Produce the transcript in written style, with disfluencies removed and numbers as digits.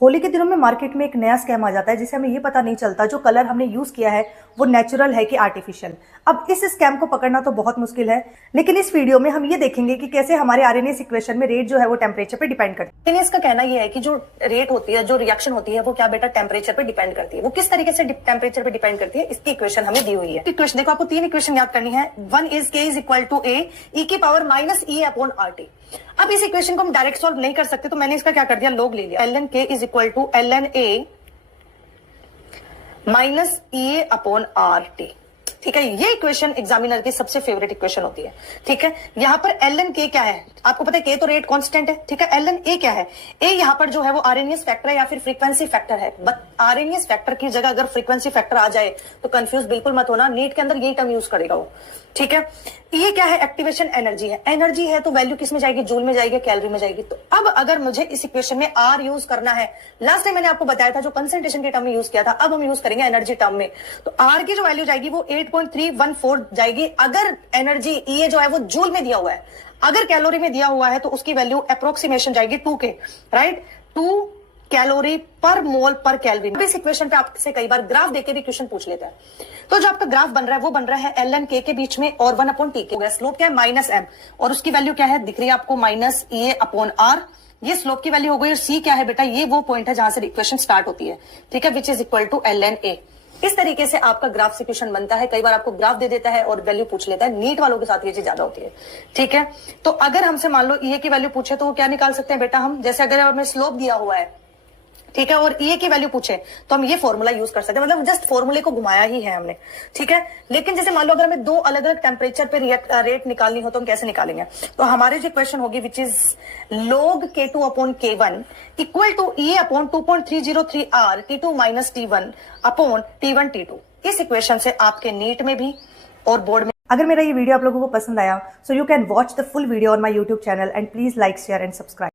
होली के दिनों में मार्केट में एक नया स्कैम आ जाता है जिसे हमें ये पता नहीं चलता जो कलर हमने यूज किया है वो नेचुरल है कि आर्टिफिशियल। अब इस स्कैम को पकड़ना तो बहुत मुश्किल है, लेकिन इस वीडियो में हम ये देखेंगे कि कैसे हमारे आरएनएस इक्वेशन में रेट जो है वो टेम्परेचर पे डिपेंड करती है। आरएनएस का कहना ये है कि जो रेट होती है, जो रिएक्शन होती है, वो क्या बेटा टेम्परेचर पे डिपेंड करती है। वो किस तरीके से टेम्परेचर पे डिपेंड करती है, इसकी इक्वेशन हमें दी हुई है। इक्वेशन देखो, आपको 3 इक्वेशन याद करनी है। वन इज के इज इक्वल टू ए ई की power minus E upon R T. अब इस इक्वेशन को हम डायरेक्ट सॉल्व नहीं कर सकते, तो मैंने इसका क्या कर दिया, लोग ले लिया। ln k is equal to ln a minus E upon R T. ठीक है, ये इक्वेशन एग्जामिनर की सबसे फेवरेट इक्वेशन होती है। ठीक है, यहां पर ln k क्या है, आपको पता है k तो रेट कांस्टेंट है। ठीक है, ln a क्या है, a यहां पर जो है वो आरएनएस फैक्टर है या फिर फ्रीक्वेंसी फैक्टर है। बट आरएनएस फैक्टर की जगह अगर फ्रीक्वेंसी फैक्टर आ जाए तो कंफ्यूज बिल्कुल मत होना, नीट के अंदर यही टर्म यूज करेगा वो। ठीक है, ये क्या है, एक्टिवेशन एनर्जी है। एनर्जी है तो वैल्यू किस में जाएगी, जूल में जाएगी, कैलोरी में जाएगी। तो अब अगर मुझे इस इक्वेशन में आर यूज करना है, लास्ट टाइम मैंने आपको बताया था जो कंसंट्रेशन के टर्म में यूज किया था, अब हम यूज करेंगे एनर्जी टर्म में। तो आर की जो वैल्यू जाएगी वो 8.314 जाएगी अगर एनर्जी ई जो है वो जूल में दिया हुआ है। अगर कैलोरी में दिया हुआ है तो उसकी वैल्यू अप्रोक्सीमेशन जाएगी 2 के, राइट, 2 कैलोरी पर मोल पर कैलोरी। इस इक्वेशन पे आपसे कई बार ग्राफ देके भी क्वेश्चन पूछ लेता है। तो जो आपका ग्राफ बन रहा है वो बन रहा है ln k के बीच में और 1 अपॉन टी के। स्लोप क्या है, माइनस m, और उसकी वैल्यू क्या है, दिख रही है आपको, माइनस ए अपॉन आर। ये स्लोप की वैल्यू हो गई। और c क्या है बेटा, ये वो पॉइंट है जहां से इक्वेशन स्टार्ट होती है। ठीक है, which is equal to ln a। इस तरीके से आपका ग्राफ से क्वेश्चन बनता है। कई बार आपको ग्राफ दे देता है और वैल्यू पूछ लेता है, नीट वालों के साथ ये चीज ज्यादा होती है। ठीक है, तो अगर हमसे मान लो ए की वैल्यू पूछे तो वो क्या निकाल सकते हैं बेटा हम, जैसे अगर हमें स्लोप दिया हुआ है, ठीक है, और ए की वैल्यू पूछे तो हम ये फॉर्मूला यूज कर सकते हैं, मतलब जस्ट फॉर्मूले को घुमाया ही है हमने। ठीक है, लेकिन जैसे मान लो अगर हमें 2 अलग अलग टेम्परेचर पे रेट निकालनी हो तो हम कैसे निकालेंगे। तो हमारे जो इक्वेशन होगी which is log k2 upon k1 equal to e upon 2.303 r t2 minus t1 upon t1 t2। इस इक्वेशन से आपके नीट में भी और बोर्ड में। अगर मेरा ये वीडियो आप लोगों को पसंद आया so you can watch the full video on my YouTube channel and please like share and subscribe.